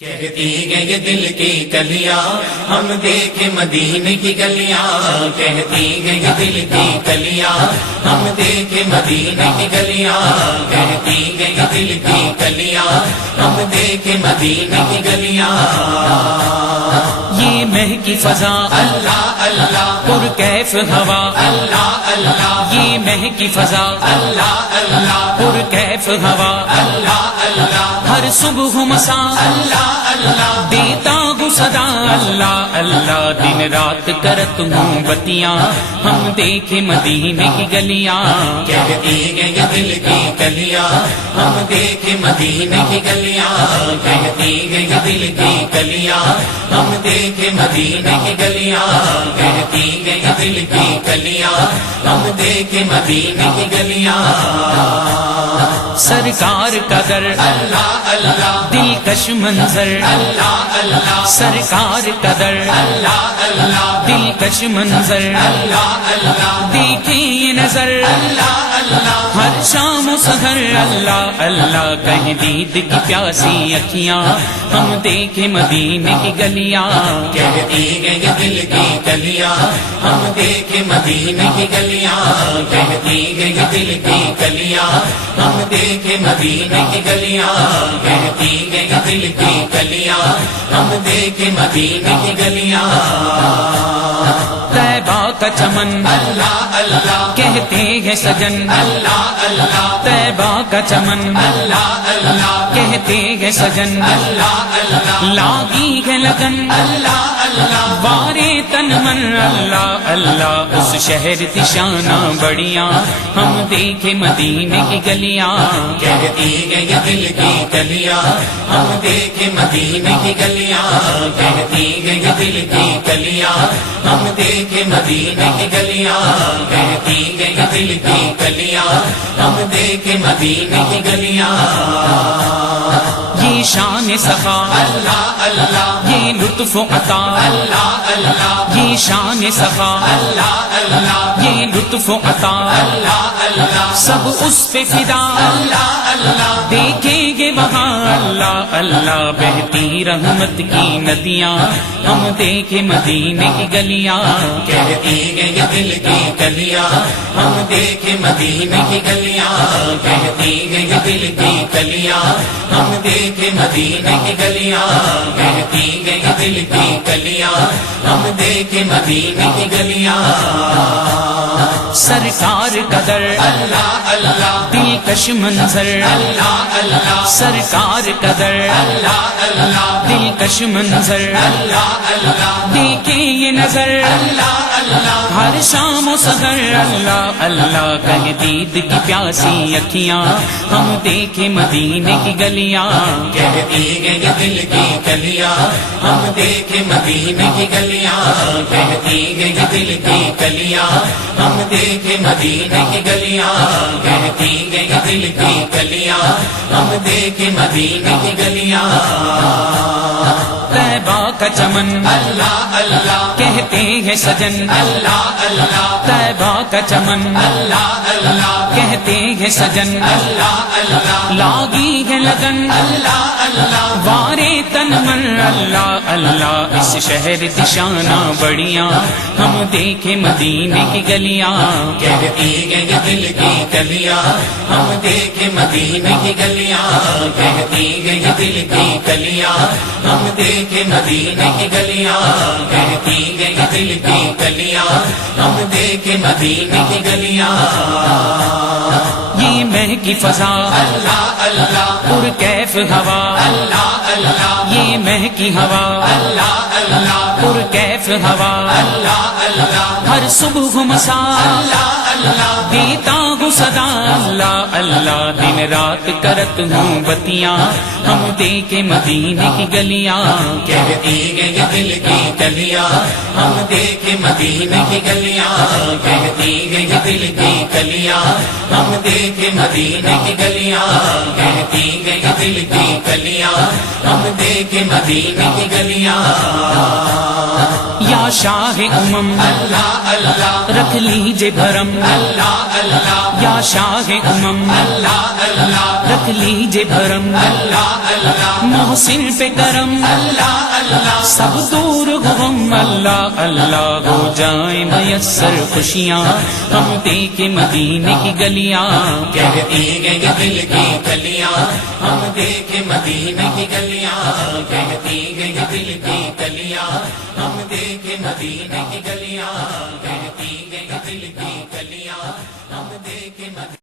کہتی گئی دل کی کلیاں ہم دیکھیں مدینے کی گلیاں، کہتی گئی دل کی کلیاں ہم دیکھیں مدینے کی گلیاں، کہتی گئی دل کی کلیاں ہم دیکھیں مدینے کی گلیاں۔ یہ مہکی فضا اللہ اللہ پر کیف ہوا، اللہ اللہ یہ مہکی فضا اللہ اللہ پر کیف ہوا، اللہ اللہ ہر صبح مسا اللہ اللہ دیتا ہوں صدا اللہ اللہ، دن رات کرت ہوں بتیاں ہم دیکھیں مدینے کی گلیاں۔ کہتی گئی دل کی کلیاں ہم دیکھیں مدینے کی گلیاں، کہتی گئی دل کی کلیاں ہم دیکھیں مدینے کی گلیاں، کہتی گئی دل کی کلیاں ہم دیکھیں مدینے کی گلیاں۔ سرکار کا در اللہ اللہ دلکش منظر، اللہ اللہ سرکار کا در اللہ اللہ دلکش منظر، اللہ اللہ دیکھیں یہ نظر اللہ اللہ ہر شام و سحر اللہ اللہ، کہیں دید کی پیاسی اکھیاں ہم دیکھیں مدینے کی گلیاں۔ کہتی گئی دل کی کلیاں ہم دیکھیں مدینے کی گلیاں، کہتی گئی دل کی کلیاں ہم دیکھیں مدینے کی گلیاں، کہتی گئی دل کی کلیاں ہم دیکھیں مدینے کی گلیاں۔ طیبہ کا چمن اللہ اللہ کہتے ہیں سجن، اللہ اللہ طیبہ کا چمن اللہ اللہ کہتے ہیں سجن، اللہ اللہ لاگی ہے لگن اللہ اللہ وارے تن من اللہ اللہ، اس شہر تشانہ بڑیاں ہم دیکھیں مدینے کی گلیاں۔ کہتی گئی دل کی کلیاں ہم دیکھیں مدینے کی گلیاں، کہتی گئی دل کی کلیاں ہم دیکھیں مدینے کی گلیاں، کہتی گئی دل کی کلیاں ہم دیکھیں مدینے کی گلیاں۔ یہ شان سخا اللہ اللہ یہ لطف عطا اللہ اللہ یہ شان سخا اللہ اللہ یہ لطف عطا اللہ اللہ سب اس پہ فدا اللہ اللہ دیکھیں گے وہاں اللہ اللہ، بہتی رحمت کی ندیاں ہم دیکھیں مدینے کی گلیاں۔ کہتی گئی دل کی کلیاں ہم دیکھیں مدینے کی گلیاں، کہتی گئی دل کی کلیاں ہم دیکھیں مدینے کی گلیاں، کہتی گئی دل کی کلیاں ہم دیکھیں مدینے کی گلیاں۔ سرکار کا در اللہ اللہ دلکش منظر، اللہ اللہ سرکار کا در اللہ اللہ دلکش منظر، اللہ اللہ دیکھیں یہ نظر اللہ اللہ ہر شام و سحر اللہ اللہ، کہیں دید کی پیاسی اکھیاں ہم دیکھیں مدینے کی گلیاں۔ کہتی گئی دل کی کلیاں ہم دیکھیں مدینے کی گلیاں، کہتی گئی دل کی کلیاں ہم دیکھیں مدینے کی گلیاں، کہتی گئی دل کی کلیاں ہم دیکھیں مدینے کی گلیاں۔ طیبہ کا چمن اللہ اللہ کہتے ہیں سجن، اللہ اللہ طیبہ کا چمن اللہ اللہ کہتے ہیں سجن، اللہ اللہ لاگی ہے لگن اللہ اللہ وارے تن من اللہ اللہ، اس شہر تشانہ بڑیاں ہم دیکھیں مدینے کی گلیاں۔ کہتی گئی دل کی کلیاں ہم دیکھیں مدینے کی گلیاں، کہتی گئی دل کی کلیاں ہم دیکھیں مدینے کی گلیاں، کہتی گئی دل کی کلیاں ہم دیکھیں مدینے کی گلیاں۔ یہ مہکی فضا اللہ اللہ پر کیف ہوا، اللہ اللہ یہ مہکی ہوا اللہ اللہ پر کیف ہوا، اللہ اللہ ہر صبح مسا اللہ اللہ دیتا ہوں صدا اللہ اللہ، دن رات کرت ہوں بتیاں ہم دیکھیں مدینے کی گلیاں۔ کہتی گئی دل کی کلیاں ہم دیکھیں مدینے کی گلیاں، کہتی گئی دل کی کلیاں ہم دیکھیں مدینے کی گلیاں، کہتی گئی دل کی کلیاں ہم دیکھیں مدینے کی گلیاں۔ یا شاہ امم اللہ اللہ رکھ لیجے بھرم اللہ اللہ یا شاہ امم اللہ اللہ رکھ لیجے بھرم اللہ اللہ محسن پہ کرم اللہ اللہ سب دور غم اللہ اللہ ہو جائیں میسر خوشیاں ہم دیکھیں مدینے کی گلیاں کہتی گئی دل کی کلیاں ہم دیکھیں مدینے کی گلیاں کہتی گئی دل کی کلیاں ہم دیکھیں مدینے کی گلیاں کہتی گئی دل کی کلیاں ہم دیکھیں مدینے